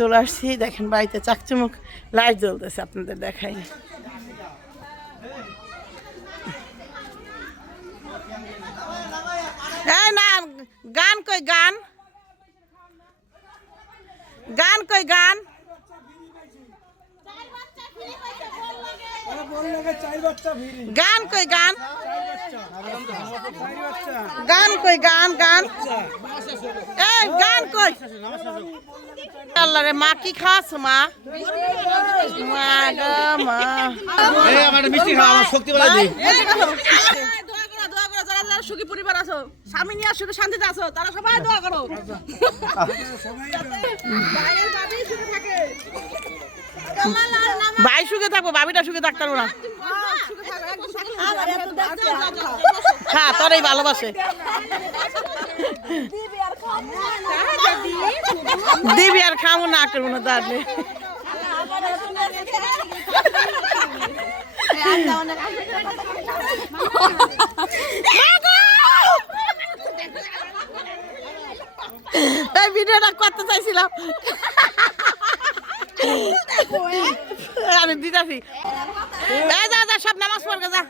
চলে আসছি। দেখেন বাড়িতে চাকচুমুক লাইট জ্বলতেছে আপনাদের দেখাই। না, গান কই গান? গান কই গান? গান কই গান? গান কই গান গান? এই গান কই? আল্লাহ রে মা কি খাস মা? মা গো মা। এই আমার মিষ্টি খাওয়া আমার শক্তি বলা দিই। দোয়া করো দোয়া করো যারা যারা সুখী পরিবার আছো স্বামী নিয়ে সুখে শান্তিতে আছো তারা সবাই দোয়া করো। সুখে থাকে। ভাই সুখে থাকব, ভাবিটা সুখে থাকতে না। হ্যাঁ তোরই ভালোবাসে। দিবি আর খামো না করব না এই ভিডিওটা করতে চাইছিলাম। আমি দিতেছি এই যা যা সব নামাজ পড়বে যা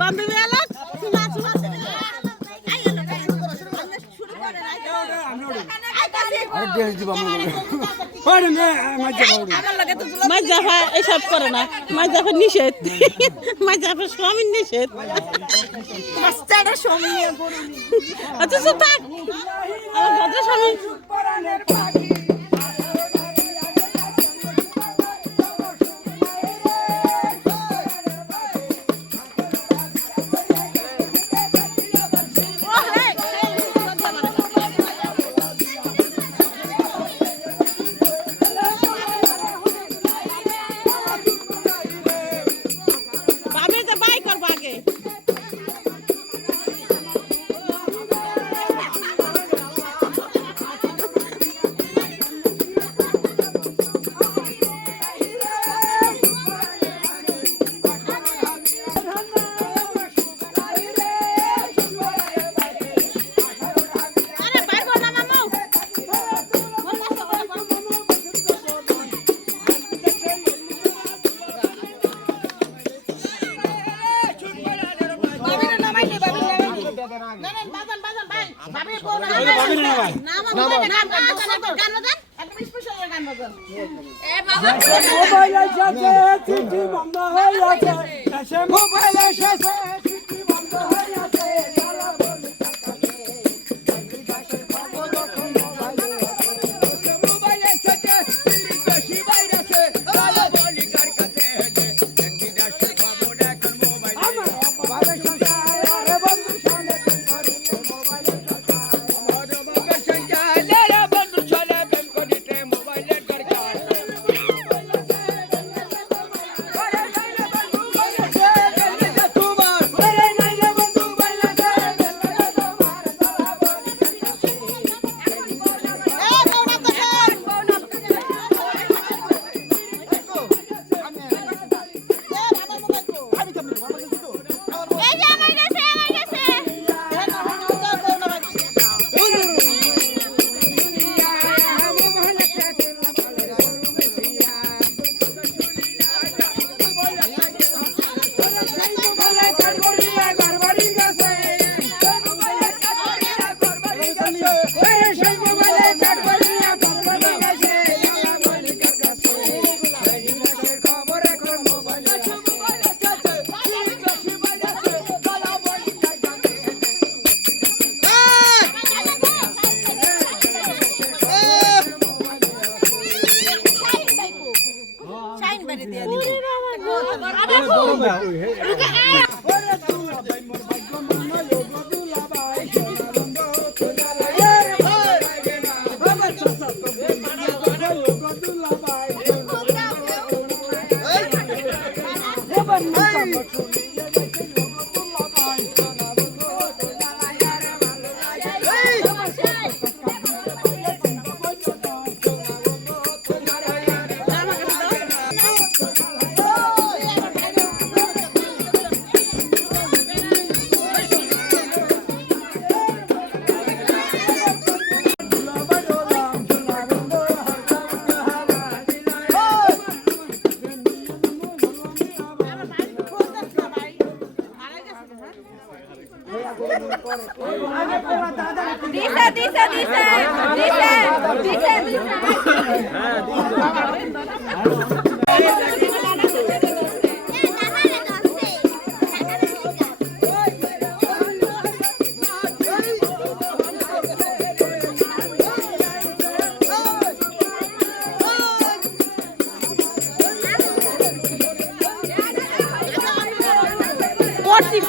বান্ধবী এলো মাইজাফা এসব করে না মাইজাফা নিষেধ মাইজাফা স্বামীর নিষেধ আচ্ছা চুপ থাক আমার ভদ্র স্বামী মোবাইল এসেছে হয়ে মোবাইল এসেছে। দিয়ে দিব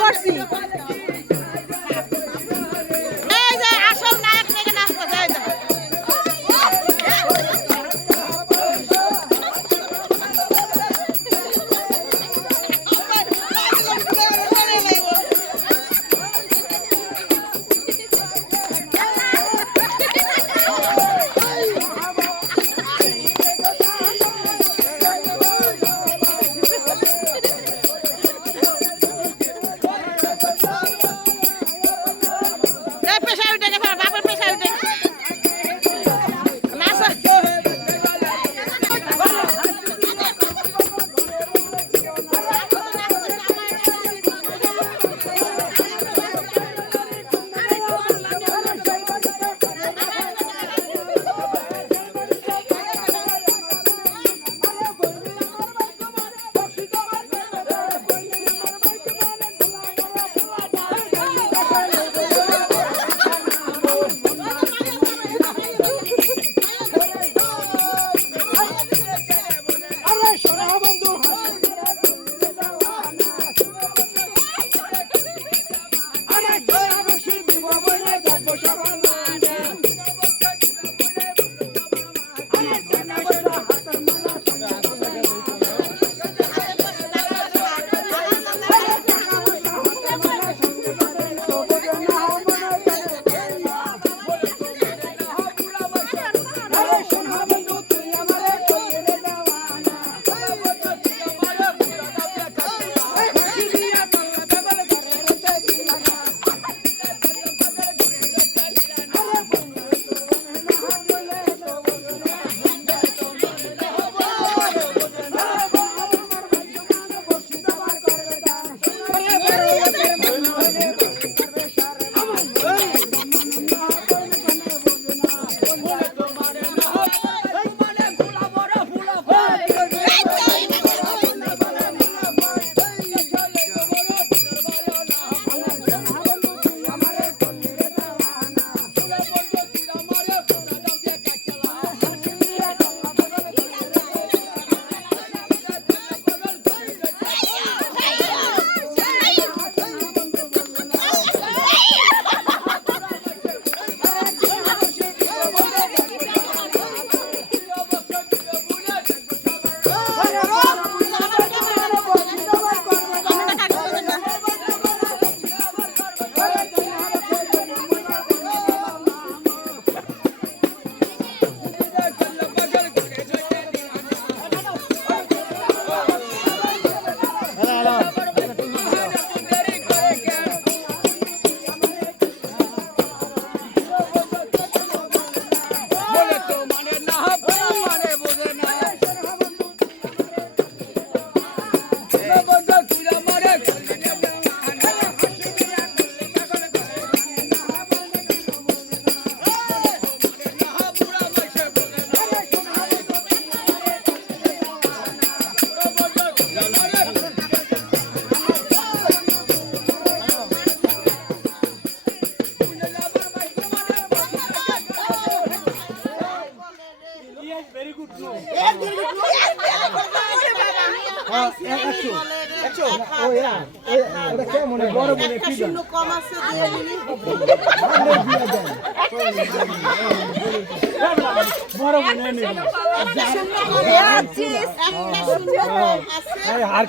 পড়ছি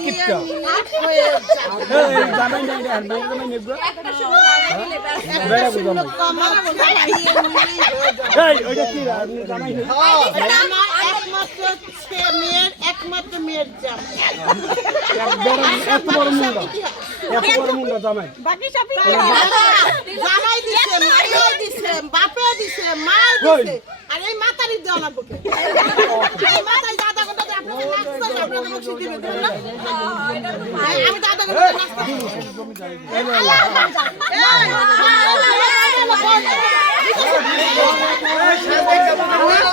একটা মেয়ের একমাত্র মেয়ের জামা বাকি সব জামাই দিছে মাইও দিছে বাপে দিছে মাই দিছে। আর এই মাতারি দেওয়া লাগবে এই মাতারি দাদা কথা আপনাদের নাচতে আপনাদের মুখ শিখিয়ে না? আমি দাদা কথা নাচতে হবে। আল্লাহ,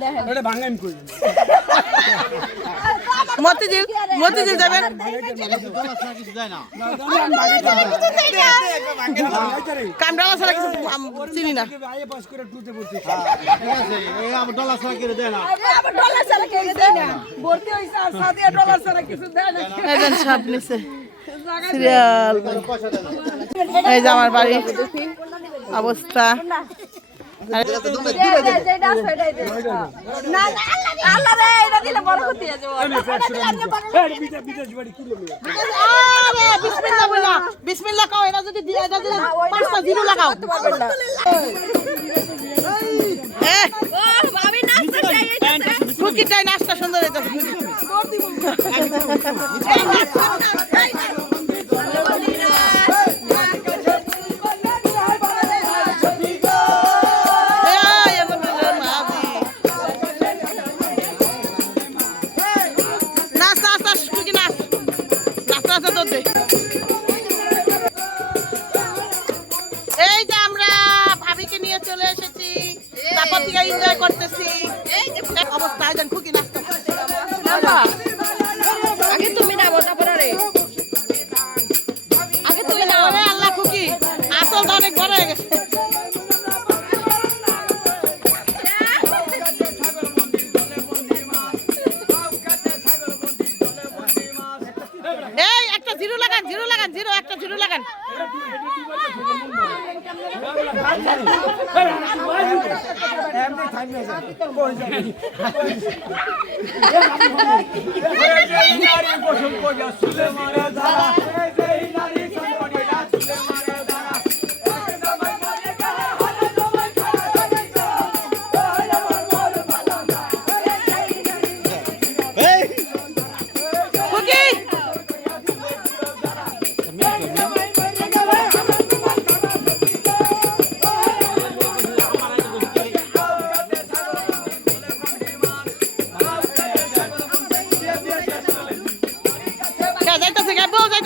দেখেন মতিঝিল মতিঝিল যাবেন কিছু দেয় না কামরাঙা ছাড়া কিছু চিনি না ঠিক আছে এই আমার ডলার ছাড়া কেটে দেয় না আরে আবার ডলার ছাড়া কে দেয় না ভর্তি হইছে আর সাদিয়া ডলার ছাড়া কিছু দেয় না একজন সব নিছে সিরিয়াল এই যে আমার বাড়ির অবস্থা আর- দে, দে, যেটা আছে ওইটাই দে। না, না, আল্লাহ রে, এটা দিলে বড় ক্ষতি যাবে। এটা দিলে আপনি বড় ক্ষতি আরে বিসমিল্লাহ বলা বিসমিল্লাহ কও এটা যদি এটা যদি পাঁচটা জিরো লাগাও। যাবে না। এ ও, আমি নাচতে চাই, এইটাতে। ফুকিটাই নাচটা সুন্দর হইতাছে এনজয় করতেছি। এই যে অবস্থা একজন খুকি নাচতে আগে তুমি নামো, তারপর। আগে তুমি। আল্লাহ খুকি। আসল অনেক হয়ে গেছে। খুকি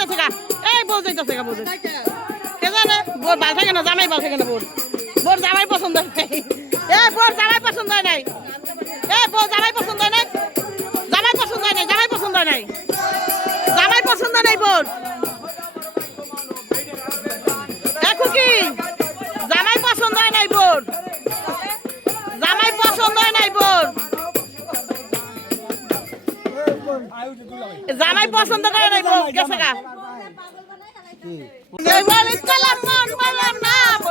যাইতাছে গা এই বউ যাইতাছে গা বউ। কে জামাই ভালো থাকে না বোর জামাই পছন্দ এ বোর জামাই পছন্দ হয় নাই। এ বোর জামাই পছন্দ হয় নাই। জামাই পছন্দ হয় নাই, জামাই পছন্দ হয় নাই। জামাই পছন্দ নাই বোর এ খুকি জামাই পছন্দ হয় নাই বোর জামাই পছন্দ নাই বোর জামাই পছন্দ করে নাই বউ গেছে গা। এই বলে কালাম মন বললাম না বলতে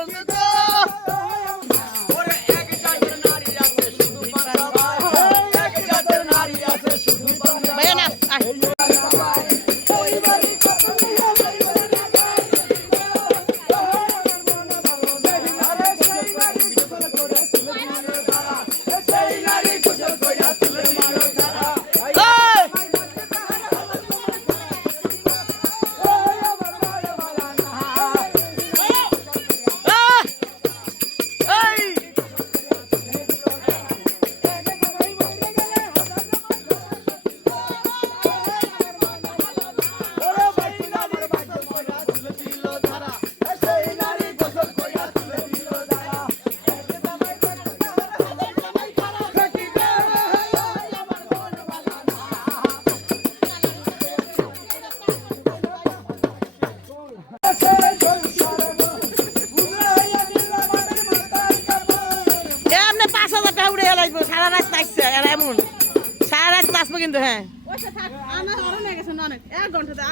ঘন্টাতে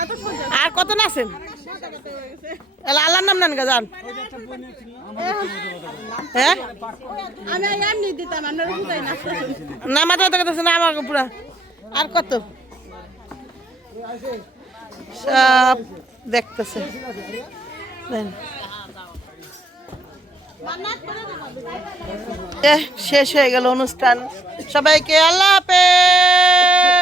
আর কত নাচেন আল্লাহর নাম নেন গা, যান। হ্যাঁ? না না মাথা কথা না, আমার পুরা। আর কত? সব দেখতেছে। শেষ হয়ে গেল অনুষ্ঠান। সবাইকে আল্লাহ হাফেজ।